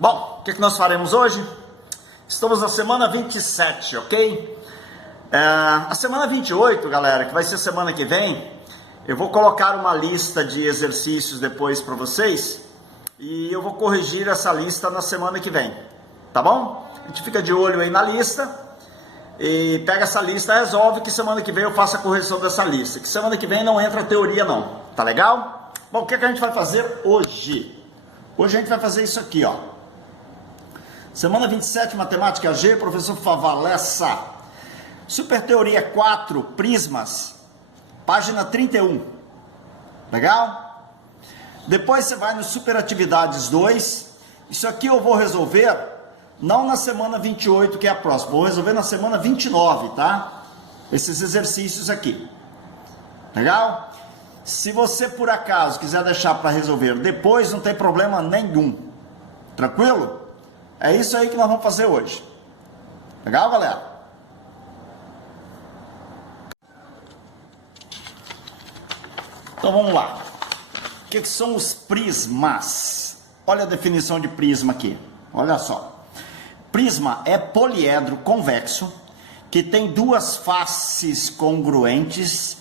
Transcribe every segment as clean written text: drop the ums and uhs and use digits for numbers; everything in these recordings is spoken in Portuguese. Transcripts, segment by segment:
Bom, o que nós faremos hoje? Estamos na semana 27, ok? A semana 28, galera, que vai ser semana que vem, eu vou colocar uma lista de exercícios depois para vocês e eu vou corrigir essa lista na semana que vem, tá bom? A gente fica de olho aí na lista e pega essa lista, resolve que semana que vem eu faço a correção dessa lista, que semana que vem não entra teoria não, tá legal? Bom, o que a gente vai fazer hoje? Hoje a gente vai fazer isso aqui, ó. Semana 27, Matemática G, professor Favalessa. Super Teoria 4, Prismas, página 31. Legal? Depois você vai no Super Atividades 2. Isso aqui eu vou resolver, não na semana 28, que é a próxima. Vou resolver na semana 29, tá? Esses exercícios aqui. Legal? Se você, por acaso, quiser deixar para resolver depois, não tem problema nenhum. Tranquilo? É isso aí que nós vamos fazer hoje. Legal, galera? Então vamos lá. O que são os prismas? Olha a definição de prisma aqui. Olha só. Prisma é poliedro convexo que tem duas faces congruentes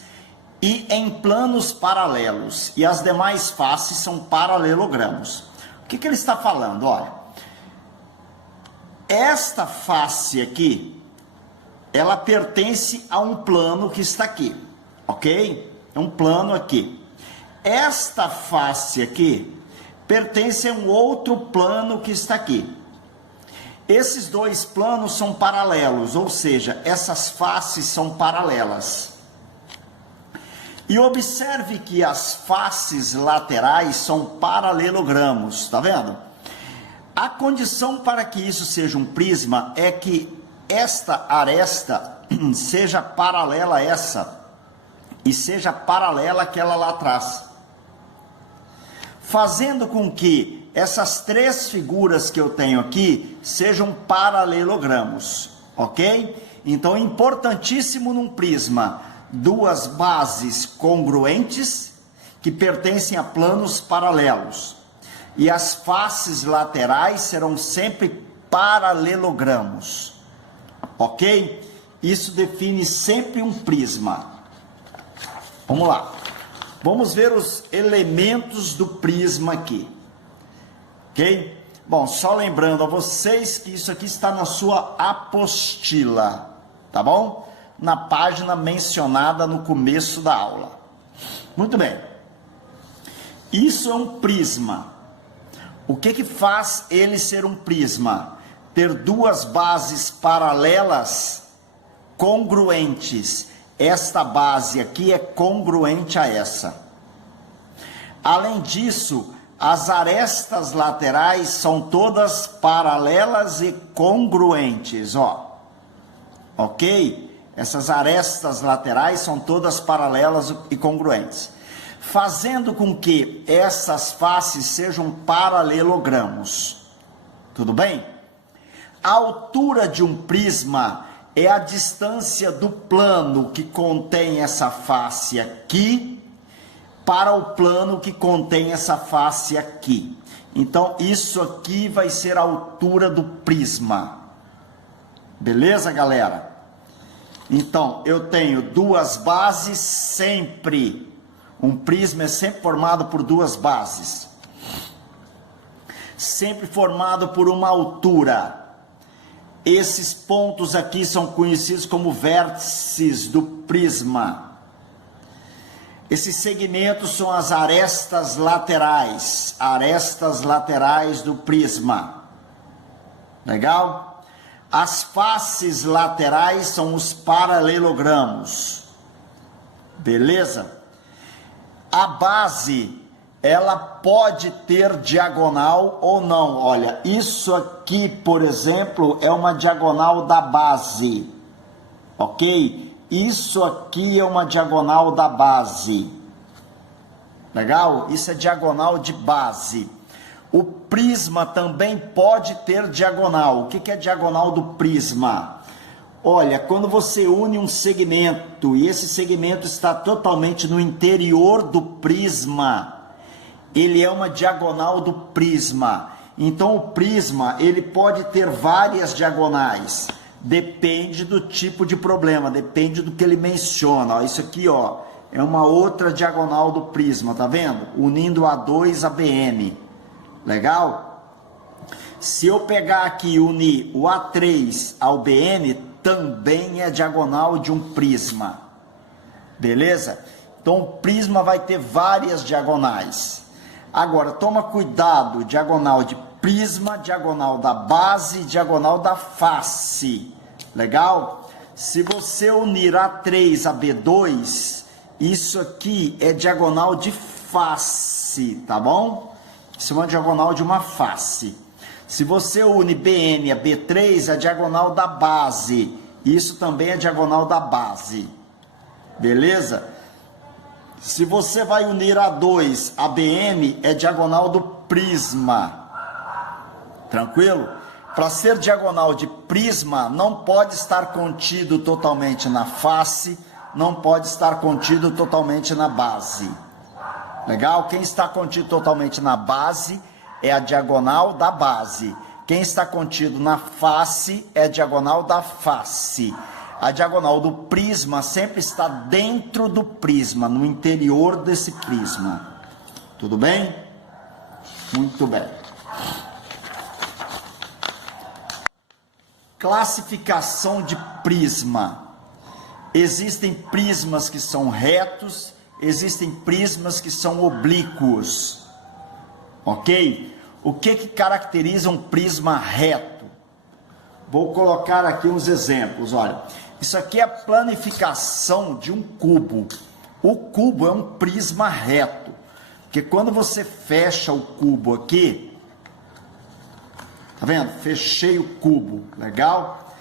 e em planos paralelos. E as demais faces são paralelogramos. O que ele está falando? Olha. Esta face aqui, ela pertence a um plano que está aqui, ok? É um plano aqui. Esta face aqui pertence a um outro plano que está aqui. Esses dois planos são paralelos, ou seja, essas faces são paralelas. E observe que as faces laterais são paralelogramos, tá vendo? A condição para que isso seja um prisma é que esta aresta seja paralela a essa e seja paralela àquela lá atrás, fazendo com que essas três figuras que eu tenho aqui sejam paralelogramos, ok? Então, importantíssimo num prisma, duas bases congruentes que pertencem a planos paralelos. E as faces laterais serão sempre paralelogramos, ok? Isso define sempre um prisma. Vamos lá. Vamos ver os elementos do prisma aqui, ok? Bom, só lembrando a vocês que isso aqui está na sua apostila, tá bom? Na página mencionada no começo da aula. Muito bem. Isso é um prisma. O que faz ele ser um prisma? Ter duas bases paralelas congruentes. Esta base aqui é congruente a essa. Além disso, as arestas laterais são todas paralelas e congruentes, ó. Ok? Essas arestas laterais são todas paralelas e congruentes, fazendo com que essas faces sejam paralelogramos. Tudo bem? A altura de um prisma é a distância do plano que contém essa face aqui para o plano que contém essa face aqui. Então, isso aqui vai ser a altura do prisma. Beleza, galera? Então, eu tenho duas bases sempre. Um prisma é sempre formado por duas bases, sempre formado por uma altura. Esses pontos aqui são conhecidos como vértices do prisma. Esses segmentos são as arestas laterais do prisma. Legal? As faces laterais são os paralelogramos. Beleza? A base, ela pode ter diagonal ou não. Olha, isso aqui, por exemplo, é uma diagonal da base, ok? Isso aqui é uma diagonal da base. Legal? Isso é diagonal de base. O prisma também pode ter diagonal. O que é diagonal do prisma? Olha, quando você une um segmento e esse segmento está totalmente no interior do prisma, ele é uma diagonal do prisma. Então o prisma, ele pode ter várias diagonais. Depende do tipo de problema, depende do que ele menciona. Ó, isso aqui, ó, é uma outra diagonal do prisma, tá vendo? Unindo A2 a BM. Legal? Se eu pegar aqui e unir o A3 ao BM, também é diagonal de um prisma. Beleza? Então o prisma vai ter várias diagonais. Agora, toma cuidado, diagonal de prisma, diagonal da base, diagonal da face. Legal? Se você unir A3 a B2, isso aqui é diagonal de face, tá bom? Isso é uma diagonal de uma face. Se você une BN a B3, é a diagonal da base. Isso também é diagonal da base. Beleza? Se você vai unir A2 a BM, é diagonal do prisma. Tranquilo? Para ser diagonal de prisma, não pode estar contido totalmente na face, não pode estar contido totalmente na base. Legal? Quem está contido totalmente na base é a diagonal da base. Quem está contido na face é a diagonal da face. A diagonal do prisma sempre está dentro do prisma, no interior desse prisma. Tudo bem? Muito bem. Classificação de prisma. Existem prismas que são retos, existem prismas que são oblíquos. Ok? O que caracteriza um prisma reto? Vou colocar aqui uns exemplos, olha. Isso aqui é a planificação de um cubo. O cubo é um prisma reto, porque quando você fecha o cubo aqui, tá vendo? Fechei o cubo, legal?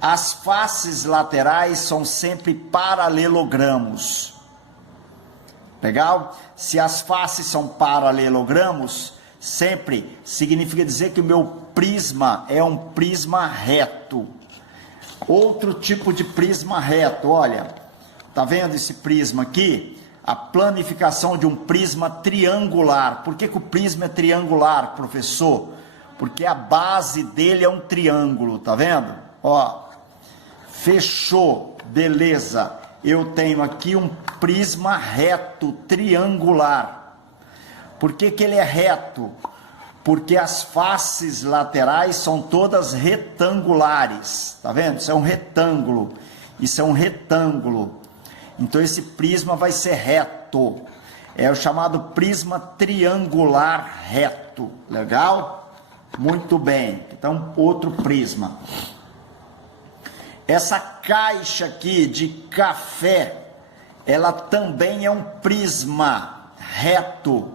As faces laterais são sempre paralelogramos. Legal? Se as faces são paralelogramos, sempre significa dizer que o meu prisma é um prisma reto. Outro tipo de prisma reto, olha, tá vendo esse prisma aqui? A planificação de um prisma triangular. Por que o prisma é triangular, professor? Porque a base dele é um triângulo, tá vendo? Ó, fechou, beleza. Eu tenho aqui um prisma reto, triangular. Por que ele é reto? Porque as faces laterais são todas retangulares, tá vendo? Isso é um retângulo, isso é um retângulo. Então esse prisma vai ser reto, é o chamado prisma triangular reto, legal? Muito bem, então outro prisma. Essa caixa aqui de café, ela também é um prisma reto,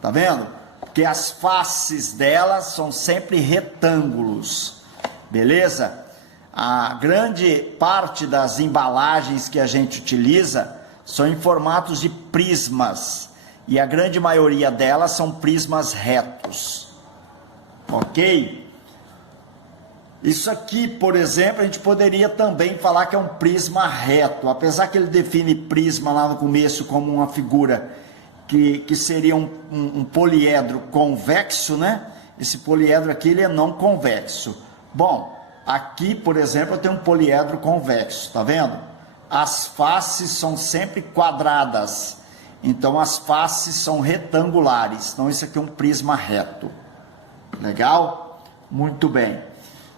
tá vendo? Porque as faces delas são sempre retângulos, beleza? A grande parte das embalagens que a gente utiliza são em formatos de prismas, e a grande maioria delas são prismas retos, ok? Isso aqui, por exemplo, a gente poderia também falar que é um prisma reto, apesar que ele define prisma lá no começo como uma figura que seria um poliedro convexo, né? Esse poliedro aqui, ele é não convexo. Bom, aqui, por exemplo, eu tenho um poliedro convexo, tá vendo? As faces são sempre quadradas, então as faces são retangulares. Então isso aqui é um prisma reto. Legal? Muito bem.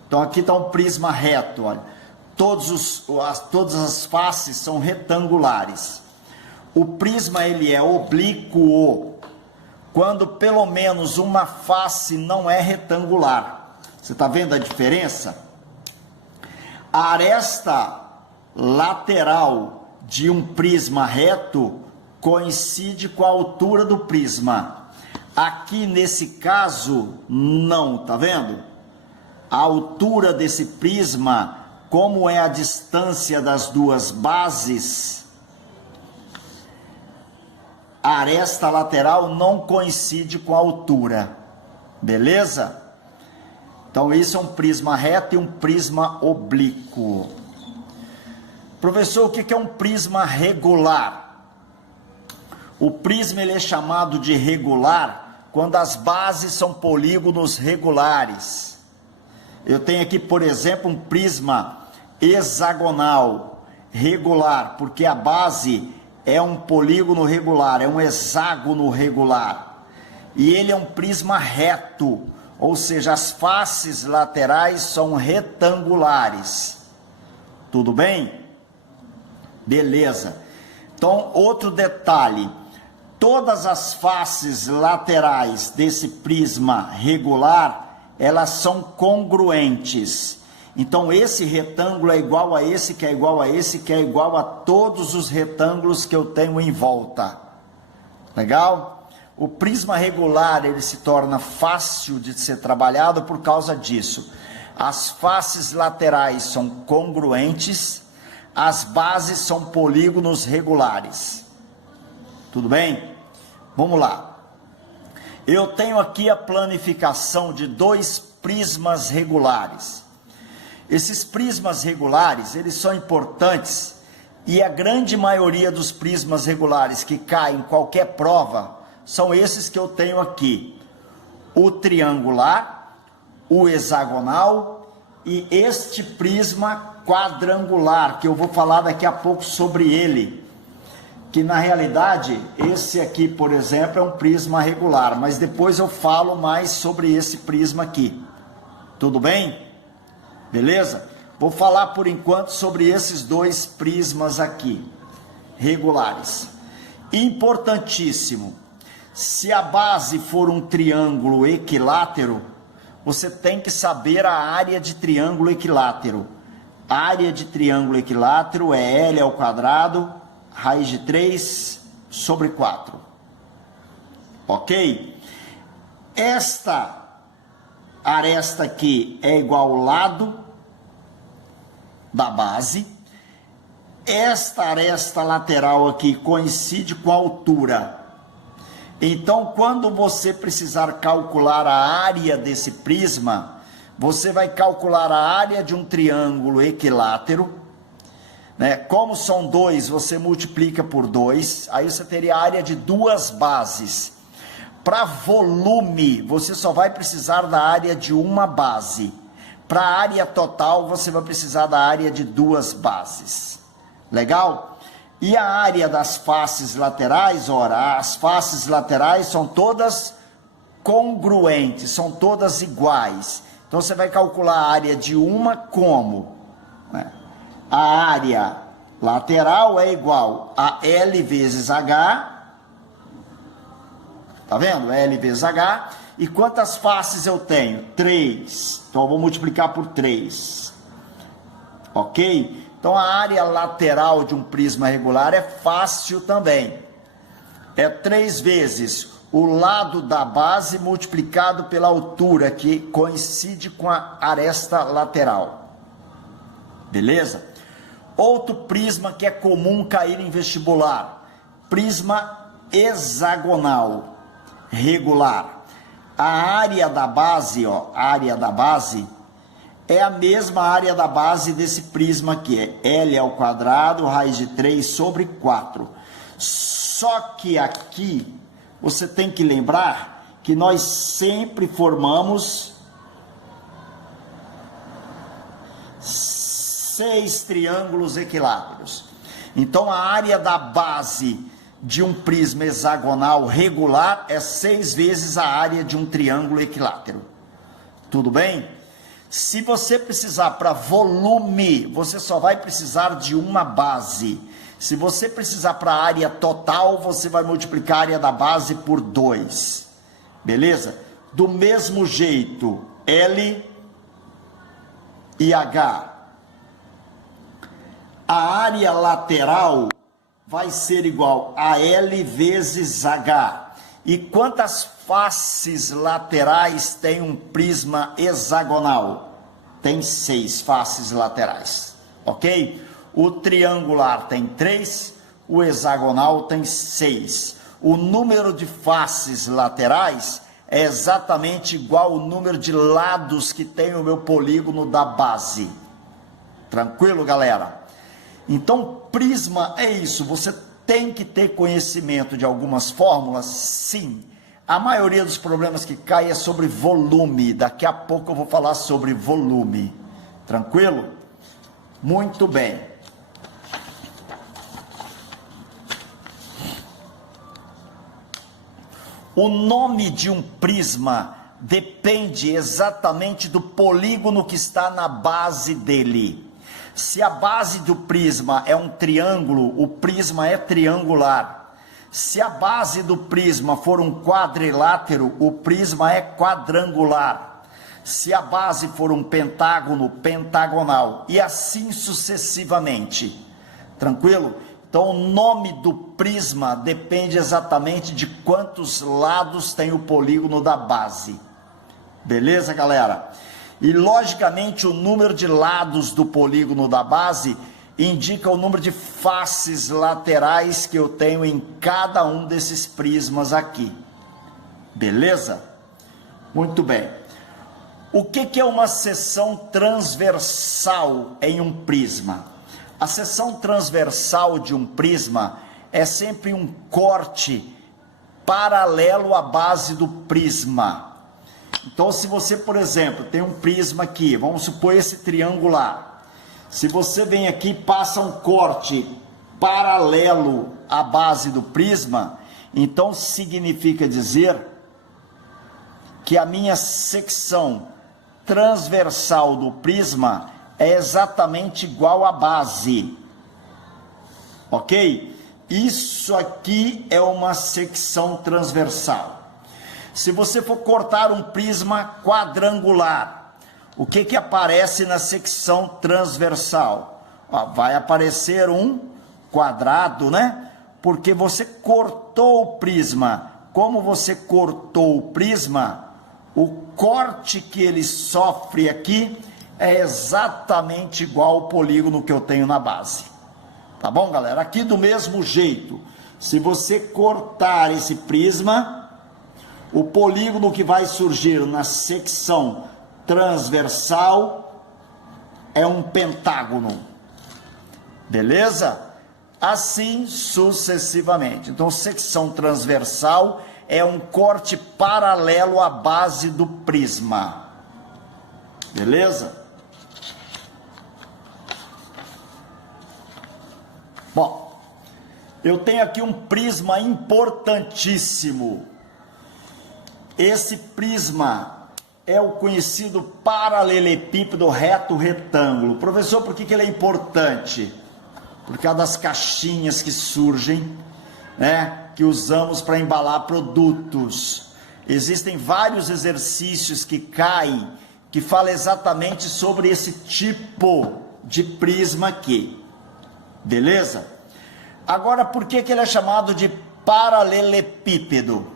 Então aqui está um prisma reto, olha. Todas as faces são retangulares. O prisma, ele é oblíquo quando pelo menos uma face não é retangular. Você está vendo a diferença? A aresta lateral de um prisma reto coincide com a altura do prisma. Aqui nesse caso, não, tá vendo? A altura desse prisma, como é a distância das duas bases, a aresta lateral não coincide com a altura, beleza? Então isso é um prisma reto e um prisma oblíquo. Professor, o que é um prisma regular? O prisma, ele é chamado de regular quando as bases são polígonos regulares. Eu tenho aqui, por exemplo, um prisma hexagonal regular, porque a base é um polígono regular, é um hexágono regular. E ele é um prisma reto, ou seja, as faces laterais são retangulares. Tudo bem? Beleza. Então, outro detalhe, todas as faces laterais desse prisma regular, elas são congruentes. Então, esse retângulo é igual a esse, que é igual a esse, que é igual a todos os retângulos que eu tenho em volta. Legal? O prisma regular, ele se torna fácil de ser trabalhado por causa disso. As faces laterais são congruentes, as bases são polígonos regulares. Tudo bem? Vamos lá. Eu tenho aqui a planificação de dois prismas regulares. Esses prismas regulares, eles são importantes, e a grande maioria dos prismas regulares que caem em qualquer prova são esses que eu tenho aqui: o triangular, o hexagonal e este prisma quadrangular, que eu vou falar daqui a pouco sobre ele, que na realidade esse aqui, por exemplo, é um prisma regular, mas depois eu falo mais sobre esse prisma aqui. Tudo bem? Beleza? Vou falar por enquanto sobre esses dois prismas aqui, regulares. Importantíssimo, se a base for um triângulo equilátero, você tem que saber a área de triângulo equilátero. A área de triângulo equilátero é L ao quadrado, raiz de 3 sobre 4. Ok? Esta aresta aqui é igual ao lado da base. Esta aresta lateral aqui coincide com a altura. Então, quando você precisar calcular a área desse prisma, você vai calcular a área de um triângulo equilátero, né? Como são dois, você multiplica por 2, aí você teria a área de duas bases. Para volume, você só vai precisar da área de uma base. Para a área total, você vai precisar da área de duas bases. Legal? E a área das faces laterais, ora, as faces laterais são todas congruentes, são todas iguais. Então, você vai calcular a área de uma como? A área lateral é igual a L vezes H. Tá vendo? L vezes H. E quantas faces eu tenho? 3. Então, eu vou multiplicar por 3. Ok? Então, a área lateral de um prisma regular é fácil também. É 3 vezes o lado da base multiplicado pela altura, que coincide com a aresta lateral. Beleza? Outro prisma que é comum cair em vestibular. Prisma hexagonal regular. A área da base, ó, a área da base é a mesma área da base desse prisma aqui, é L ao quadrado, raiz de 3 sobre 4. Só que aqui, você tem que lembrar que nós sempre formamos 6 triângulos equiláteros. Então, a área da base de um prisma hexagonal regular é 6 vezes a área de um triângulo equilátero. Tudo bem? Se você precisar para volume, você só vai precisar de uma base. Se você precisar para a área total, você vai multiplicar a área da base por 2. Beleza? Do mesmo jeito, L e H. A área lateral vai ser igual a L vezes H. E quantas faces laterais tem um prisma hexagonal? Tem 6 faces laterais, ok? O triangular tem 3, o hexagonal tem 6. O número de faces laterais é exatamente igual ao número de lados que tem o meu polígono da base. Tranquilo, galera? Então, prisma é isso, você tem que ter conhecimento de algumas fórmulas, sim. A maioria dos problemas que caem é sobre volume. Daqui a pouco eu vou falar sobre volume. Tranquilo? Muito bem. O nome de um prisma depende exatamente do polígono que está na base dele. Se a base do prisma é um triângulo, o prisma é triangular. Se a base do prisma for um quadrilátero, o prisma é quadrangular. Se a base for um pentágono, pentagonal. E assim sucessivamente. Tranquilo? Então, o nome do prisma depende exatamente de quantos lados tem o polígono da base. Beleza, galera? E, logicamente, o número de lados do polígono da base indica o número de faces laterais que eu tenho em cada um desses prismas aqui. Beleza? Muito bem. O que é uma seção transversal em um prisma? A seção transversal de um prisma é sempre um corte paralelo à base do prisma. Então, se você, por exemplo, tem um prisma aqui, vamos supor esse triangular. Se você vem aqui e passa um corte paralelo à base do prisma, então significa dizer que a minha secção transversal do prisma é exatamente igual à base. Ok? Isso aqui é uma secção transversal. Se você for cortar um prisma quadrangular, o que aparece na secção transversal? Ó, vai aparecer um quadrado, né? Porque você cortou o prisma. Como você cortou o prisma, o corte que ele sofre aqui é exatamente igual ao polígono que eu tenho na base. Tá bom, galera? Aqui do mesmo jeito, se você cortar esse prisma, o polígono que vai surgir na secção transversal é um pentágono. Beleza? Assim sucessivamente. Então, secção transversal é um corte paralelo à base do prisma. Beleza? Bom, eu tenho aqui um prisma importantíssimo. Esse prisma é o conhecido paralelepípedo reto retângulo. Professor, por que ele é importante? Por causa das caixinhas que surgem, né, que usamos para embalar produtos. Existem vários exercícios que caem, que falam exatamente sobre esse tipo de prisma aqui. Beleza? Agora, por que ele é chamado de paralelepípedo?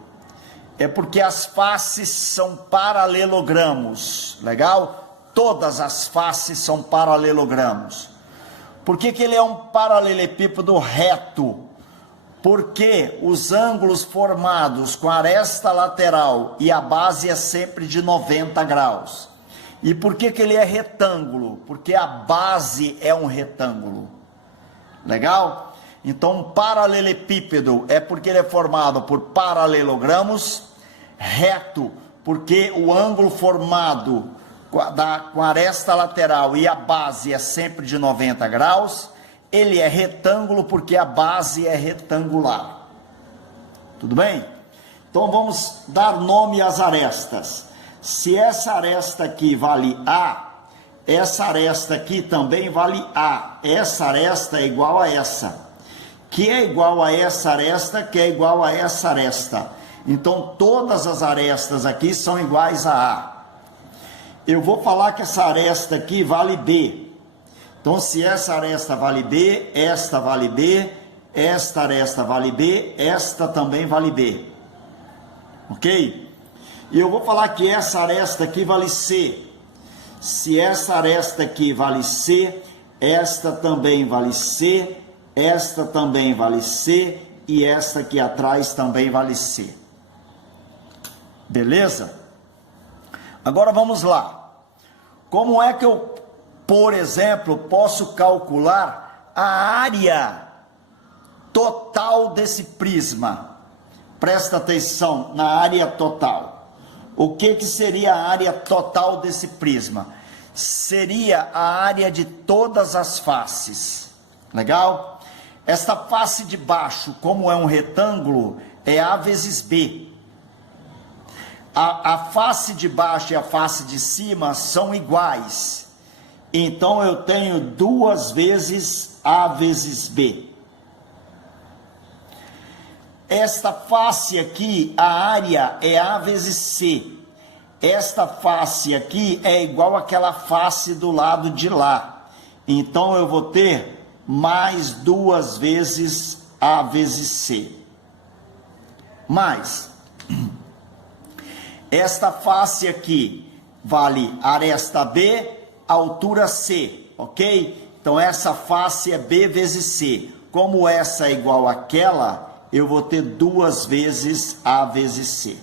É porque as faces são paralelogramos, legal? Todas as faces são paralelogramos. Por que ele é um paralelepípedo reto? Porque os ângulos formados com a aresta lateral e a base é sempre de 90 graus. E por que ele é retângulo? Porque a base é um retângulo. Legal? Então, um paralelepípedo é porque ele é formado por paralelogramos, reto, porque o ângulo formado com a aresta lateral e a base é sempre de 90 graus, ele é retângulo porque a base é retangular. Tudo bem? Então, vamos dar nome às arestas. Se essa aresta aqui vale A, essa aresta aqui também vale A. Essa aresta é igual a essa, que é igual a essa aresta, que é igual a essa aresta. Então, todas as arestas aqui são iguais a A. Eu vou falar que essa aresta aqui vale B. Então, se essa aresta vale B, esta vale B, esta aresta vale B, esta também vale B. Ok? E eu vou falar que essa aresta aqui vale C. Se essa aresta aqui vale C, esta também vale C, esta também vale C e esta aqui atrás também vale C. Beleza? Agora vamos lá. Como é que eu, por exemplo, posso calcular a área total desse prisma? Presta atenção na área total. O que seria a área total desse prisma? Seria a área de todas as faces. Legal? Esta face de baixo, como é um retângulo, é A vezes B. A face de baixo e a face de cima são iguais. Então eu tenho 2 vezes A vezes B. Esta face aqui, a área é A vezes C. Esta face aqui é igual àquela face do lado de lá. Então eu vou ter mais 2 vezes A vezes C. Mais esta face aqui vale aresta B, altura C, ok? Então essa face é B vezes C. Como essa é igual àquela, eu vou ter 2 vezes A vezes C.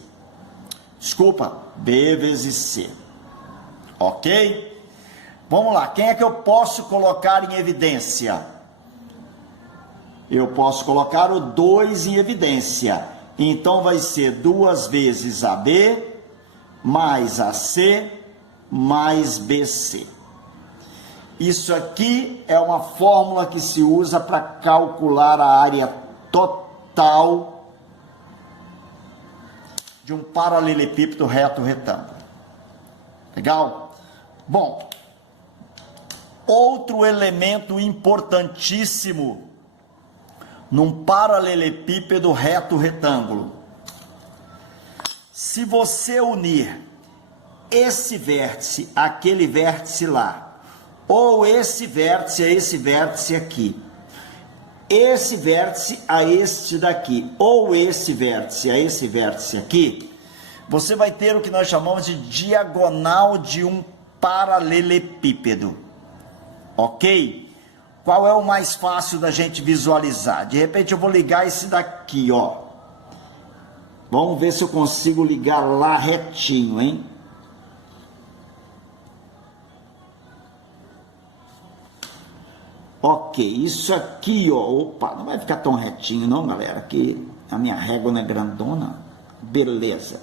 Desculpa, B vezes C. Ok? Vamos lá, quem é que eu posso colocar em evidência? Eu posso colocar o 2 em evidência. Então vai ser 2 vezes AB, mais AC, mais BC. Isso aqui é uma fórmula que se usa para calcular a área total de um paralelepípedo reto retângulo. Legal? Bom, outro elemento importantíssimo num paralelepípedo reto retângulo. Se você unir esse vértice àquele vértice lá, ou esse vértice a esse vértice aqui, esse vértice a este daqui, ou esse vértice a esse vértice aqui, você vai ter o que nós chamamos de diagonal de um paralelepípedo. Ok? Qual é o mais fácil da gente visualizar? De repente eu vou ligar esse daqui, ó. Vamos ver se eu consigo ligar lá retinho, hein? Ok, isso aqui, ó. Opa, não vai ficar tão retinho não, galera, que a minha régua não é grandona. Beleza.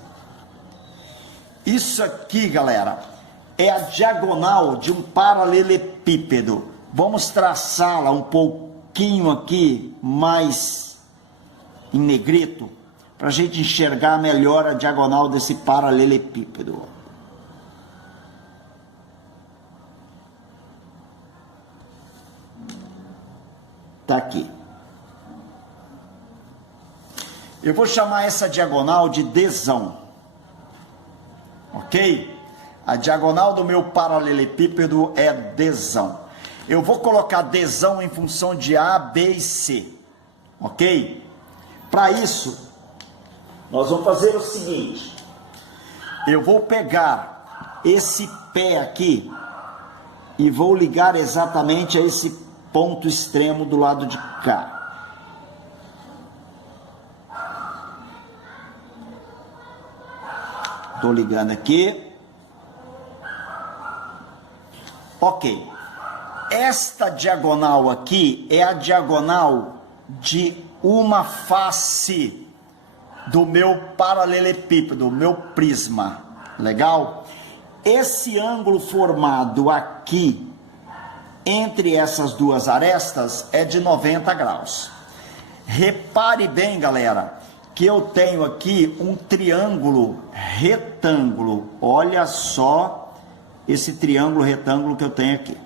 Isso aqui, galera, é a diagonal de um paralelepípedo. Vamos traçá-la um pouquinho aqui mais em negrito, para a gente enxergar melhor a diagonal desse paralelepípedo. Tá aqui. Eu vou chamar essa diagonal de Dzão. Ok? A diagonal do meu paralelepípedo é Dzão. Eu vou colocar Dzão em função de A, B e C. Ok? Para isso, nós vamos fazer o seguinte. Eu vou pegar esse pé aqui e vou ligar exatamente a esse ponto extremo do lado de cá. Estou ligando aqui. Ok. Esta diagonal aqui é a diagonal de uma face do meu paralelepípedo, do meu prisma. Legal? Esse ângulo formado aqui entre essas duas arestas é de 90 graus. Repare bem, galera, que eu tenho aqui um triângulo retângulo. Olha só esse triângulo retângulo que eu tenho aqui.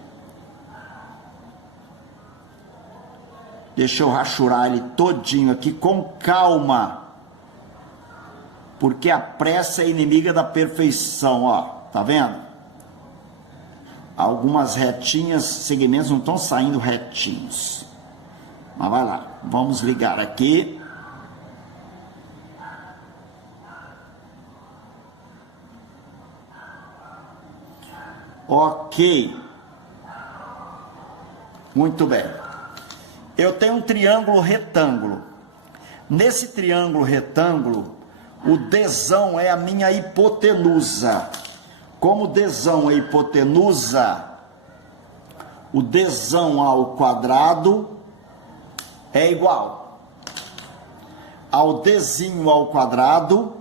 Deixa eu rachurar ele todinho aqui com calma, porque a pressa é inimiga da perfeição, ó. Tá vendo? Algumas retinhas, segmentos não estão saindo retinhos. Mas vai lá, vamos ligar aqui. Ok. Muito bem. Eu tenho um triângulo retângulo. Nesse triângulo retângulo, o Dzão é a minha hipotenusa. Como Dzão é hipotenusa, o Dzão ao quadrado é igual. ao Dzinho ao quadrado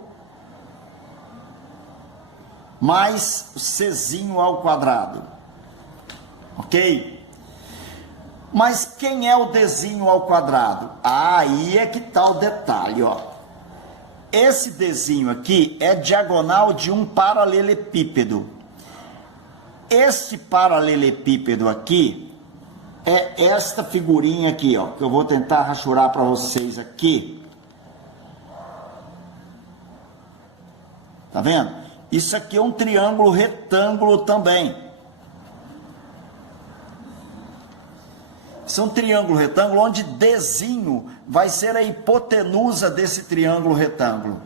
mais o Czinho ao quadrado. Ok? Mas quem é o Dzinho ao quadrado? Ah, aí é que está o detalhe, ó. Esse Dzinho aqui é diagonal de um paralelepípedo. Este paralelepípedo aqui é esta figurinha aqui, ó, que eu vou tentar rachurar para vocês aqui. Tá vendo? Isso aqui é um triângulo retângulo também. Isso é um triângulo retângulo onde Dzinho vai ser a hipotenusa desse triângulo retângulo.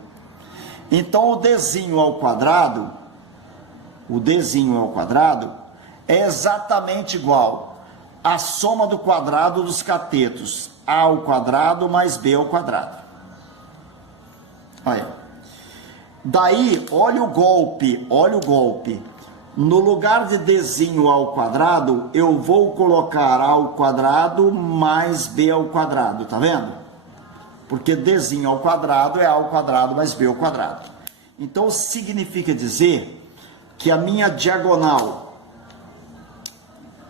Então o Dzinho ao quadrado é exatamente igual à soma do quadrado dos catetos, a ao quadrado mais b ao quadrado. Olha. Daí, olha o golpe. No lugar de Dzinho ao quadrado, eu vou colocar a ao quadrado mais b ao quadrado, tá vendo? Porque Dzinho ao quadrado é a ao quadrado mais b ao quadrado. Então, significa dizer que a minha diagonal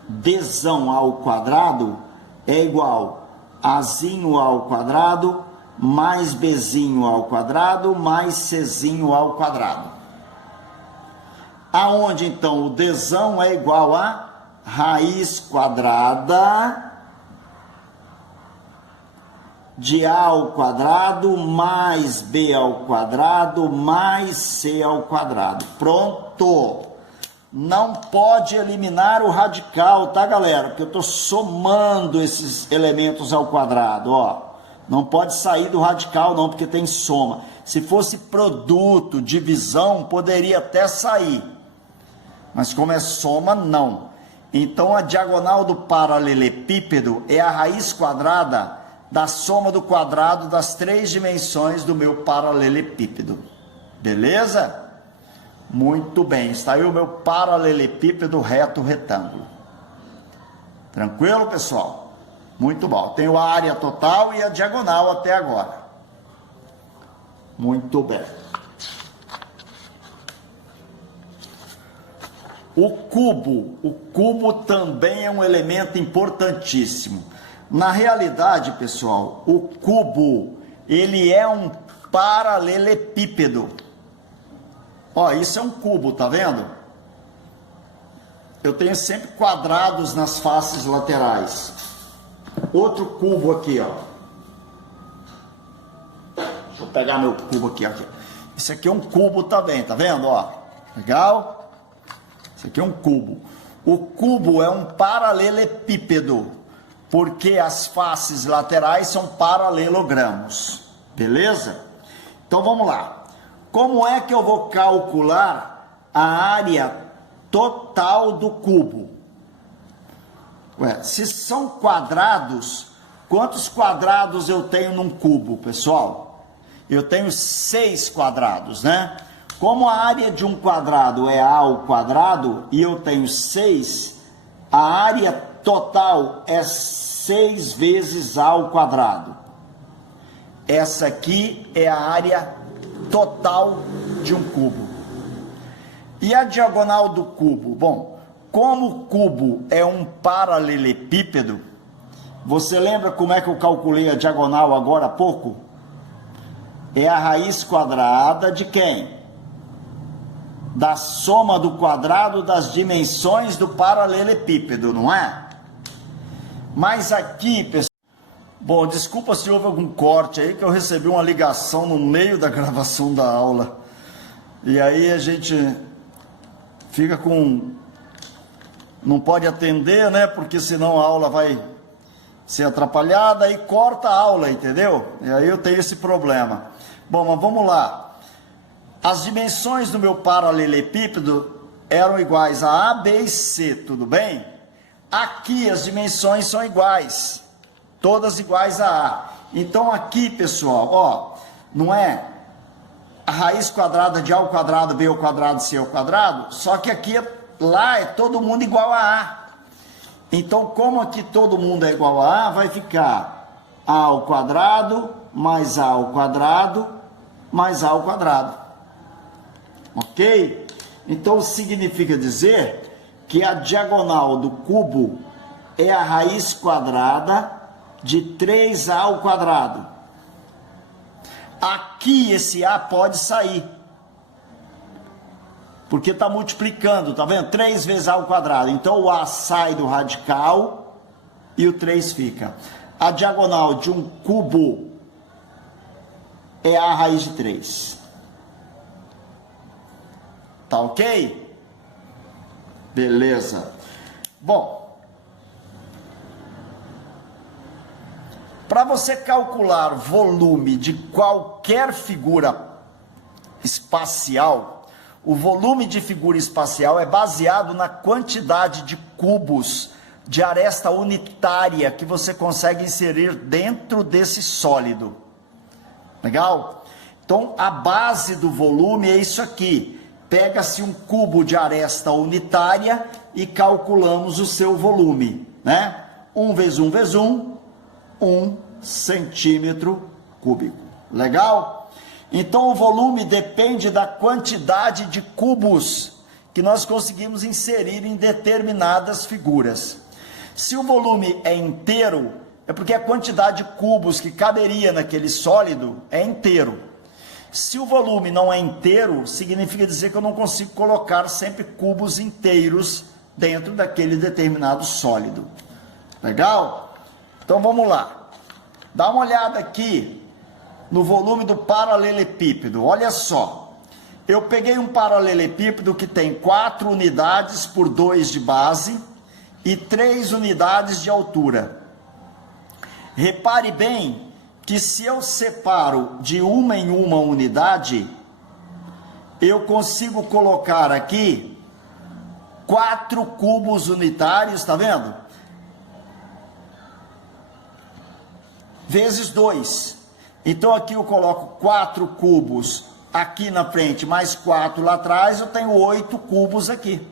Dzão ao quadrado é igual a Zinho ao quadrado mais Bzinho ao quadrado mais Czinho ao quadrado. Aonde então o Dzão é igual a raiz quadrada de a ao quadrado mais b ao quadrado mais c ao quadrado. Pronto! Não pode eliminar o radical, tá, galera? Porque eu estou somando esses elementos ao quadrado, ó. Não pode sair do radical não, porque tem soma. Se fosse produto, divisão, poderia até sair. Mas como é soma, não. Então a diagonal do paralelepípedo é a raiz quadrada da soma do quadrado das 3 dimensões do meu paralelepípedo. Beleza? Muito bem. Está aí o meu paralelepípedo reto retângulo. Tranquilo, pessoal? Muito bom. Tenho a área total e a diagonal até agora. Muito bem. O cubo também é um elemento importantíssimo. Na realidade, pessoal, o cubo, ele é um paralelepípedo. Ó, isso é um cubo, tá vendo? Eu tenho sempre quadrados nas faces laterais. Outro cubo aqui, ó. Deixa eu pegar meu cubo aqui, ó. Isso aqui é um cubo também, tá vendo, ó? Legal? Isso aqui é um cubo. O cubo é um paralelepípedo, porque as faces laterais são paralelogramos. Beleza? Então vamos lá. Como é que eu vou calcular a área total do cubo? Ué, se são quadrados, quantos quadrados eu tenho num cubo, pessoal? Eu tenho 6 quadrados, né? Como a área de um quadrado é a ao quadrado e eu tenho 6, a área total é 6 vezes a ao quadrado. Essa aqui é a área total de um cubo. E a diagonal do cubo? Bom, como o cubo é um paralelepípedo, você lembra como é que eu calculei a diagonal agora há pouco? É a raiz quadrada de quem? Da soma do quadrado das dimensões do paralelepípedo, não é? Mas aqui, pessoal... Bom, desculpa se houve algum corte aí, que eu recebi uma ligação no meio da gravação da aula. E aí a gente fica com... Não pode atender, né? Porque senão a aula vai ser atrapalhada e corta a aula, entendeu? E aí eu tenho esse problema. Bom, mas vamos lá. As dimensões do meu paralelepípedo eram iguais a A, B e C, tudo bem? Aqui as dimensões são iguais, todas iguais a A. Então aqui, pessoal, ó, não é a raiz quadrada de A ao quadrado, B ao quadrado, C ao quadrado, só que aqui, lá é todo mundo igual a A. Então, como aqui todo mundo é igual a A, vai ficar A ao quadrado mais A ao quadrado, mais A ao quadrado. Ok? Então significa dizer que a diagonal do cubo é a raiz quadrada de 3A ao quadrado. Aqui esse A pode sair, porque está multiplicando, tá vendo? 3 vezes A ao quadrado. Então o A sai do radical e o 3 fica. A diagonal de um cubo é A raiz de 3. Tá ok? Beleza. Bom, para você calcular volume de qualquer figura espacial, o volume de figura espacial é baseado na quantidade de cubos de aresta unitária que você consegue inserir dentro desse sólido. Legal? Então, a base do volume é isso aqui. Pega-se um cubo de aresta unitária e calculamos o seu volume, né? 1 vezes 1 vezes 1, 1 centímetro cúbico. Legal? Então, o volume depende da quantidade de cubos que nós conseguimos inserir em determinadas figuras. Se o volume é inteiro, é porque a quantidade de cubos que caberia naquele sólido é inteiro. Se o volume não é inteiro, significa dizer que eu não consigo colocar sempre cubos inteiros dentro daquele determinado sólido. Legal? Então vamos lá. Dá uma olhada aqui no volume do paralelepípedo. Olha só. Eu peguei um paralelepípedo que tem 4 unidades por 2 de base e 3 unidades de altura. Repare bem que se eu separo de uma em uma unidade, eu consigo colocar aqui 4 cubos unitários, tá vendo? Vezes 2. Então aqui eu coloco 4 cubos aqui na frente, mais 4 lá atrás, eu tenho 8 cubos aqui.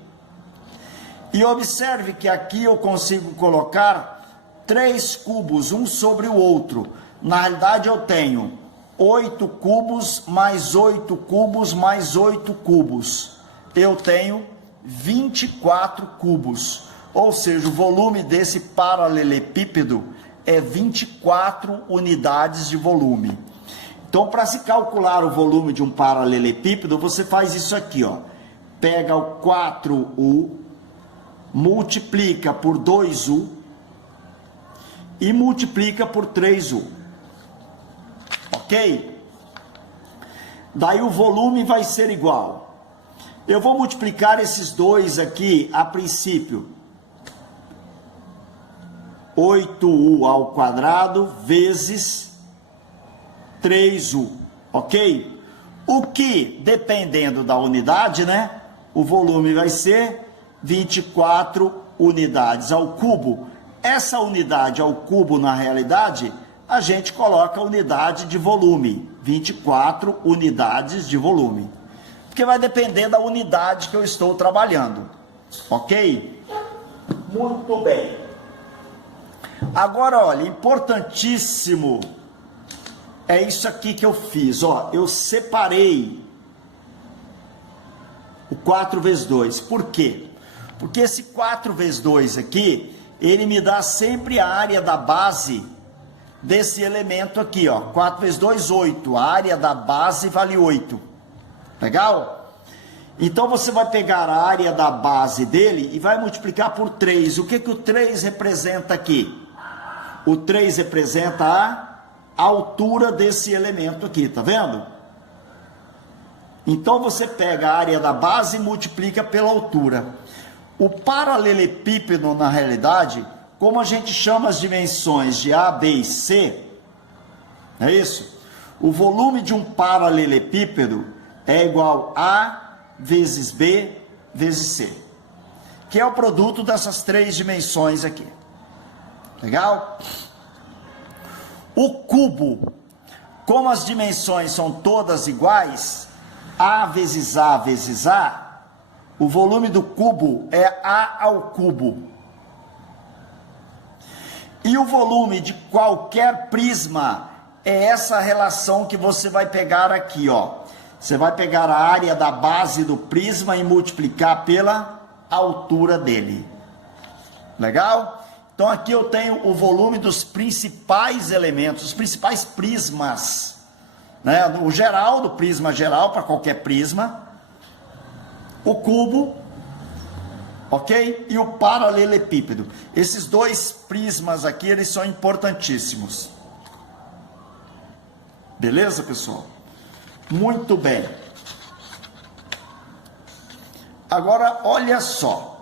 E observe que aqui eu consigo colocar 3 cubos, um sobre o outro. Na realidade eu tenho 8 cubos, mais 8 cubos, mais 8 cubos. Eu tenho 24 cubos. Ou seja, o volume desse paralelepípedo é 24 unidades de volume. Então, para se calcular o volume de um paralelepípedo, você faz isso aqui, ó. Pega o 4U, multiplica por 2U e multiplica por 3U. Ok? Daí o volume vai ser igual. Eu vou multiplicar esses dois aqui a princípio. 8U ao quadrado vezes 3U. Ok? O que, dependendo da unidade, né? O volume vai ser 24 unidades ao cubo. Essa unidade ao cubo, na realidade, a gente coloca a unidade de volume, 24 unidades de volume. Porque vai depender da unidade que eu estou trabalhando. Ok? Muito bem. Agora, olha, importantíssimo é isso aqui que eu fiz. Ó, eu separei o 4 vezes 2. Por quê? Porque esse 4 vezes 2 aqui, ele me dá sempre a área da base desse elemento aqui, ó. 4 vezes 2, 8. A área da base vale 8. Legal? Então você vai pegar a área da base dele e vai multiplicar por 3. O que que o 3 representa aqui? O 3 representa a altura desse elemento aqui, tá vendo? Então você pega a área da base e multiplica pela altura. O paralelepípedo, na realidade, como a gente chama as dimensões de A, B e C, é isso? O volume de um paralelepípedo é igual a vezes B vezes C, que é o produto dessas 3 dimensões aqui. Legal? O cubo, como as dimensões são todas iguais, A vezes A vezes A, o volume do cubo é A ao cubo. E o volume de qualquer prisma é essa relação que você vai pegar aqui, ó. Você vai pegar a área da base do prisma e multiplicar pela altura dele. Legal? Então aqui eu tenho o volume dos principais elementos, os principais prismas, né? O geral, do prisma geral, para qualquer prisma, o cubo, ok? E o paralelepípedo. Esses dois prismas aqui, eles são importantíssimos. Beleza, pessoal? Muito bem. Agora, olha só.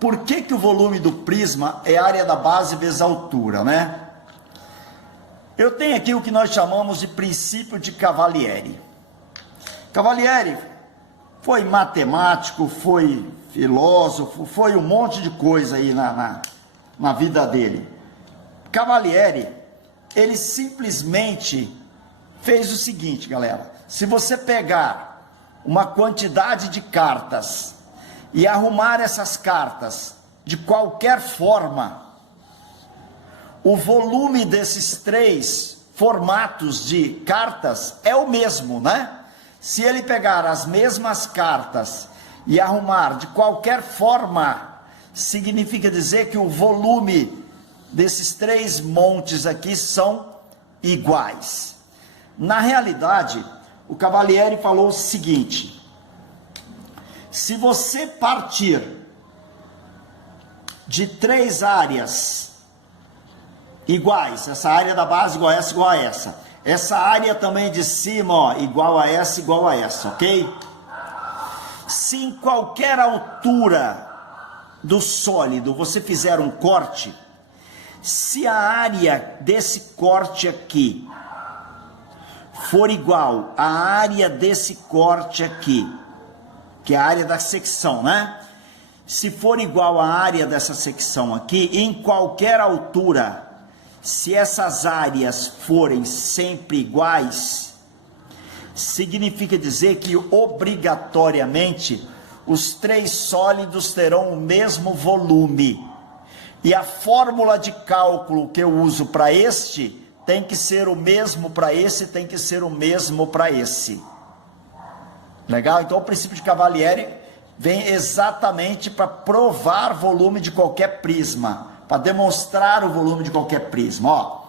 Por que que o volume do prisma é a área da base vezes a altura, né? Eu tenho aqui o que nós chamamos de princípio de Cavalieri. Cavalieri foi matemático, foi filósofo, foi um monte de coisa aí na vida dele. Cavalieri, ele simplesmente fez o seguinte, galera. Se você pegar uma quantidade de cartas e arrumar essas cartas de qualquer forma, o volume desses três formatos de cartas é o mesmo, né? Se ele pegar as mesmas cartas e arrumar de qualquer forma, significa dizer que o volume desses três montes aqui são iguais. Na realidade, o Cavalieri falou o seguinte: se você partir de três áreas iguais, essa área da base igual a essa área também de cima, ó, igual a essa, ok? Se em qualquer altura do sólido você fizer um corte, se a área desse corte aqui for igual à área desse corte aqui, que é a área da secção, né? Se for igual à área dessa secção aqui, em qualquer altura, se essas áreas forem sempre iguais, significa dizer que obrigatoriamente os três sólidos terão o mesmo volume. E a fórmula de cálculo que eu uso para este tem que ser o mesmo para esse, tem que ser o mesmo para esse. Legal? Então o princípio de Cavalieri vem exatamente para provar volume de qualquer prisma, para demonstrar o volume de qualquer prisma. Ó,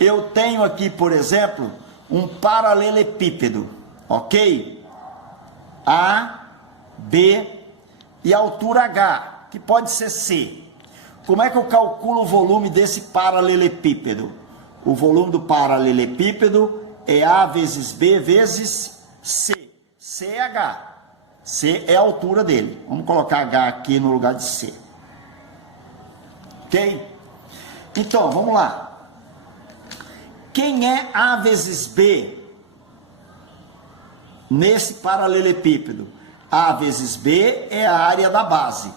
eu tenho aqui, por exemplo, um paralelepípedo, ok? A, B e a altura H, que pode ser C. Como é que eu calculo o volume desse paralelepípedo? O volume do paralelepípedo é A vezes B vezes C. C é H. C é a altura dele. Vamos colocar H aqui no lugar de C. Ok? Então, vamos lá. Quem é A vezes B nesse paralelepípedo? A vezes B é a área da base,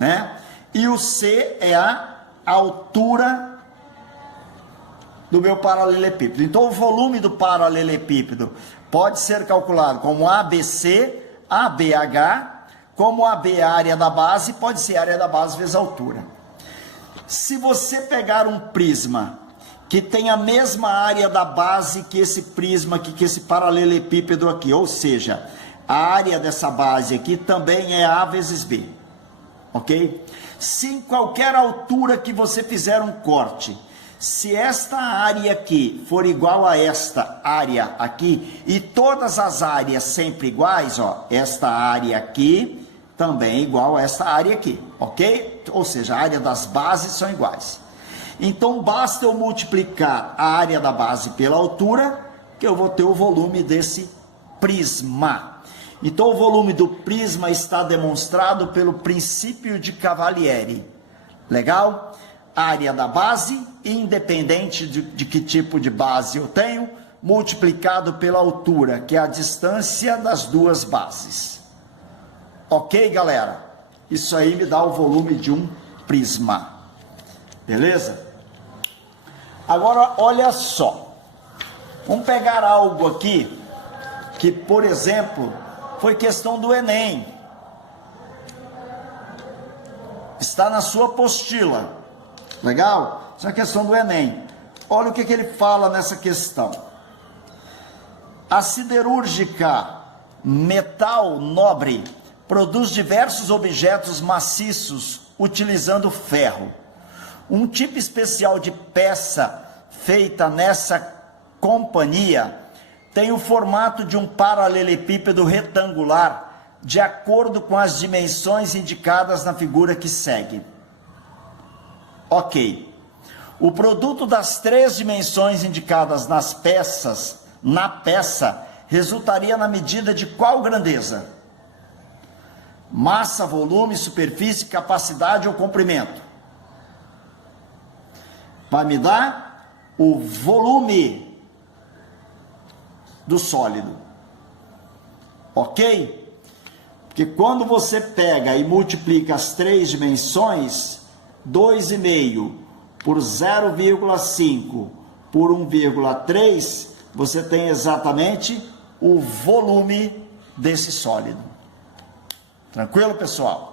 né? E o C é a altura do meu paralelepípedo. Então, o volume do paralelepípedo pode ser calculado como ABC, ABH, como AB é a área da base, pode ser a área da base vezes a altura. Se você pegar um prisma que tem a mesma área da base que esse prisma aqui, que esse paralelepípedo aqui, ou seja, a área dessa base aqui também é A vezes B, ok? Se em qualquer altura que você fizer um corte, se esta área aqui for igual a esta área aqui, e todas as áreas sempre iguais, ó, esta área aqui também é igual a esta área aqui, ok? Ou seja, a área das bases são iguais. Então, basta eu multiplicar a área da base pela altura, que eu vou ter o volume desse prisma. Então, o volume do prisma está demonstrado pelo princípio de Cavalieri. Legal? Área da base, independente de que tipo de base eu tenho, multiplicado pela altura, que é a distância das duas bases. Ok, galera? Isso aí me dá o volume de um prisma. Beleza? Agora, olha só. Vamos pegar algo aqui, que, por exemplo, foi questão do Enem. Está na sua apostila. Legal? Isso é questão do Enem. olha o que ele fala nessa questão. A siderúrgica metal nobre produz diversos objetos maciços utilizando ferro. Um tipo especial de peça feita nessa companhia tem o formato de um paralelepípedo retangular, de acordo com as dimensões indicadas na figura que segue. Ok. O produto das 3 dimensões indicadas na peça, resultaria na medida de qual grandeza? Massa, volume, superfície, capacidade ou comprimento? Vai me dar o volume do sólido. Ok? Porque quando você pega e multiplica as 3 dimensões, 2,5 por 0,5 por 1,3, você tem exatamente o volume desse sólido. Tranquilo, pessoal?